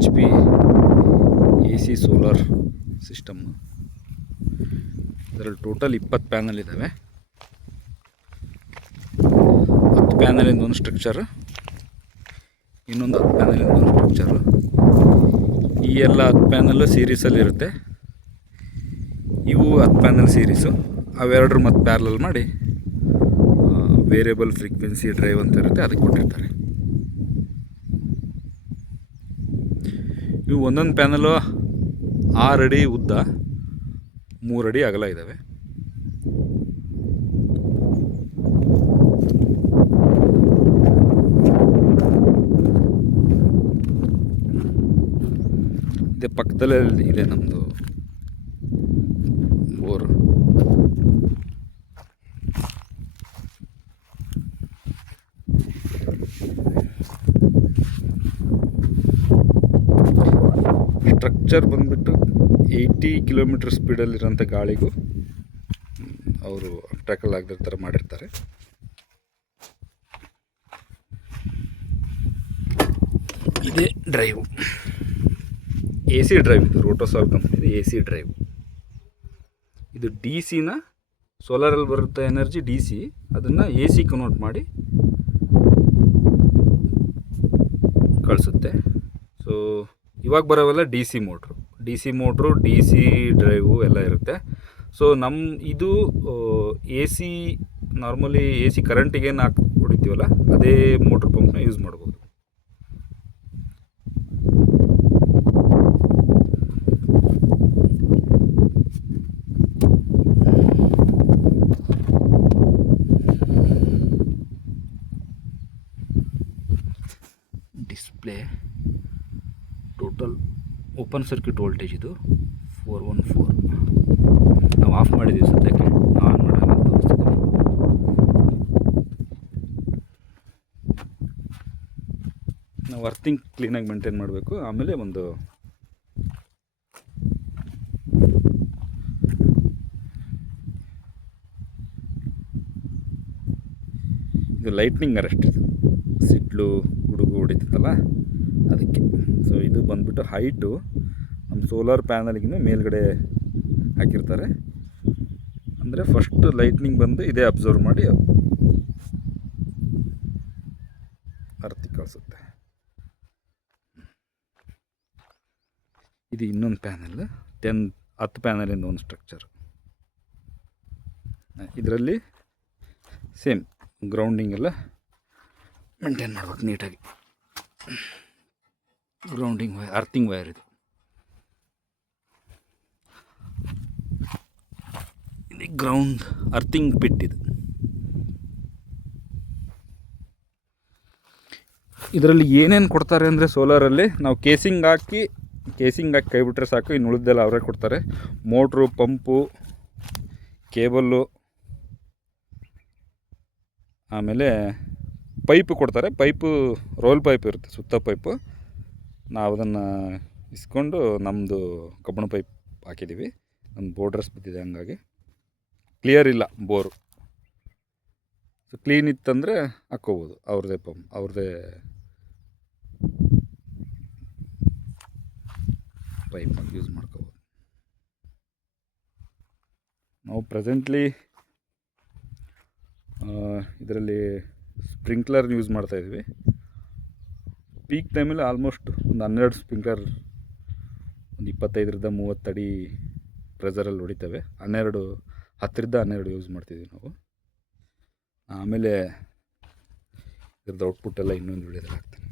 HP AC solar system. ಇದರಲ್ಲಿ total 20 panel ಇದ್ದಾವೆ. 10 ಪ್ಯಾನಲಿಂದ ಒಂದು ಸ್ಟ್ರಕ್ಚರ್, ಇನ್ನೊಂದು 10 ಪ್ಯಾನಲಿಂದ ಒಂದು ಸ್ಟ್ರಕ್ಚರು. ಈ ಎಲ್ಲ 10 ಪ್ಯಾನಲ್ಲು ಸೀರೀಸಲ್ಲಿರುತ್ತೆ. ಇವು 10 ಪ್ಯಾನಲ್ ಸೀರೀಸು. ಅವೆರಡರ ಮತ್ತು ಪ್ಯಾರಲಲ್ ಮಾಡಿ ವೇರಿಯಬಲ್ ಫ್ರೀಕ್ವೆನ್ಸಿ ಡ್ರೈವ್ ಅಂತ ಇರುತ್ತೆ, ಅದಕ್ಕೆ ಕೊಟ್ಟಿರ್ತಾರೆ. ಇವು ಒಂದೊಂದು ಪ್ಯಾನಲು 6 ಅಡಿ ಉದ್ದ, 3 ಅಡಿ ಅಗಲ ಇದ್ದಾವೆ. ಇದೇ ಪಕ್ಕದಲ್ಲೇ ಇದೆ ನಮ್ಮದು ಬೋರ್. ಸ್ಟ್ರಕ್ಚರ್ ಬಂದುಬಿಟ್ಟು 80 ಕಿಲೋಮೀಟರ್ ಸ್ಪೀಡಲ್ಲಿರೋಂಥ ಗಾಳಿಗೂ ಅವರು ಟ್ರ್ಯಾಕಲ್ ಆಗದ ಥರ ಮಾಡಿರ್ತಾರೆ. ಇದೇ ಡ್ರೈವು, AC ಡ್ರೈವ್. ಇದು ರೋಟೋಸಾಲ್ ಕಂಪ್ನಿದು AC ಡ್ರೈವ್. ಇದು DC ಸೋಲಾರಲ್ಲಿ ಬರುತ್ತೆ ಎನರ್ಜಿ DC, ಅದನ್ನು AC ಕನ್ವರ್ಟ್ ಮಾಡಿ ಕಳಿಸುತ್ತೆ. ಸೊ ಇವಾಗ ಬರೋವೆಲ್ಲ DC ಮೋಟ್ರು, DC ಡ್ರೈವು ಎಲ್ಲ ಇರುತ್ತೆ. ಸೊ ಇದು AC ನಾರ್ಮಲಿ AC ಕರೆಂಟಿಗೇನು ಹಾಕಿ ಹೊಡಿತೀವಲ್ಲ, ಅದೇ ಮೋಟ್ರ್ ಪಂಪ್ನ ಯೂಸ್ ಮಾಡ್ಬೋದು. Display total open circuit voltage ಇದು 414. ನಾವು ಆಫ್ ಮಾಡಿದ್ದೀವಿ ಸದ್ಯಕ್ಕೆ, ಆನ್ ಮಾಡೋಣ ತೋರಿಸ್ತಿದ್ದೀನಿ. ನಾವು ಅರ್ಥಿಂಗ್ ಕ್ಲೀನಾಗಿ ಮೇಂಟೈನ್ ಮಾಡಬೇಕು. ಆಮೇಲೆ ಇದು ಲೈಟ್ನಿಂಗ್ ಅರೆಸ್ಟ್, ಇದು ಸಿಡ್ಲು ಗುಡುಗು ಹೊಡಿತೈತಲ್ಲ ಅದಕ್ಕೆ. ಸೊ ಇದು ಬಂದುಬಿಟ್ಟು ಹೈಟು ನಮ್ಮ ಸೋಲಾರ್ ಪ್ಯಾನಲ್ಗಿಂತ ಮೇಲ್ಗಡೆ ಹಾಕಿರ್ತಾರೆ. ಅಂದರೆ ಫಸ್ಟ್ ಲೈಟ್ನಿಂಗ್ ಬಂದು ಇದೇ ಅಬ್ಸರ್ವ್ ಮಾಡಿ ಅರ್ತಿ ಕಳಿಸುತ್ತೆ. ಇದು ಇನ್ನೊಂದು ಪ್ಯಾನಲ್, 10 ಪ್ಯಾನಲಿಂದ ಒಂದು ಸ್ಟ್ರಕ್ಚರ್. ಇದರಲ್ಲಿ ಸೇಮ್ ಗ್ರೌಂಡಿಂಗ್ ಎಲ್ಲ ಮೇಂಟೈನ್ ಮಾಡ್ಬೇಕು ನೀಟಾಗಿ. ಗ್ರೌಂಡಿಂಗ್ ವೈರ್, ಅರ್ಥಿಂಗ್ ವೈರ್ ಇದು ಗ್ರೌಂಡ್ ಅರ್ಥಿಂಗ್ ಪಿಟ್. ಇದರಲ್ಲಿ ಏನೇನು ಕೊಡ್ತಾರೆ ಅಂದರೆ, ಸೋಲಾರಲ್ಲಿ ನಾವು ಕೇಸಿಂಗ್ ಹಾಕಿ ಕೈ ಬಿಟ್ಟರೆ ಸಾಕು, ಇನ್ನು ಉಳಿದೆಲ್ಲ ಅವರೇ ಕೊಡ್ತಾರೆ. ಮೋಟ್ರು, ಪಂಪು, ಕೇಬಲ್ಲು, ಆಮೇಲೆ ಪೈಪು ಕೊಡ್ತಾರೆ. ರೋಲ್ ಪೈಪ್ ಇರುತ್ತೆ, ಸುತ್ತ ಪೈಪು. ನಾವು ಅದನ್ನು ಇಸ್ಕೊಂಡು ನಮ್ಮದು ಕಬ್ಬಣ ಪೈಪ್ ಹಾಕಿದ್ದೀವಿ. ನಮ್ಮ ಬೋರ್ಡ್ರಸ್ ಬಿದ್ದಿದೆ, ಹಂಗಾಗಿ ಕ್ಲಿಯರ್ ಇಲ್ಲ ಬೋರು. ಸೊ ಕ್ಲೀನ್ ಇತ್ತಂದರೆ ಹಾಕ್ಕೋಬೋದು, ಅವ್ರದ್ದೇ ಪಂಪ್, ಅವ್ರದ್ದೇ ಪೈಪ್ ಯೂಸ್ ಮಾಡ್ಕೋಬೋದು. ನಾವು ಪ್ರೆಸೆಂಟ್ಲಿ ಇದರಲ್ಲಿ ಸ್ಪ್ರಿಂಕ್ಲರ್ ಯೂಸ್ ಮಾಡ್ತಾಯಿದ್ವಿ. ಪೀಕ್ ಟೈಮಲ್ಲಿ ಆಲ್ಮೋಸ್ಟ್ ಒಂದು 12 ಸ್ಪ್ರಿಂಕ್ಲರ್, ಒಂದು 25-30 ಅಡಿ ಪ್ರೆಸರಲ್ಲಿ ಹೊಡಿತವೆ. 10-12 ಯೂಸ್ ಮಾಡ್ತಿದ್ವಿ ನಾವು. ಆಮೇಲೆ ಇದ್ರದ್ದು ಔಟ್ಪುಟ್ ಎಲ್ಲ ಇನ್ನೊಂದು ವಿಡಿಯೋದಲ್ಲಿ ಹಾಕ್ತೀನಿ.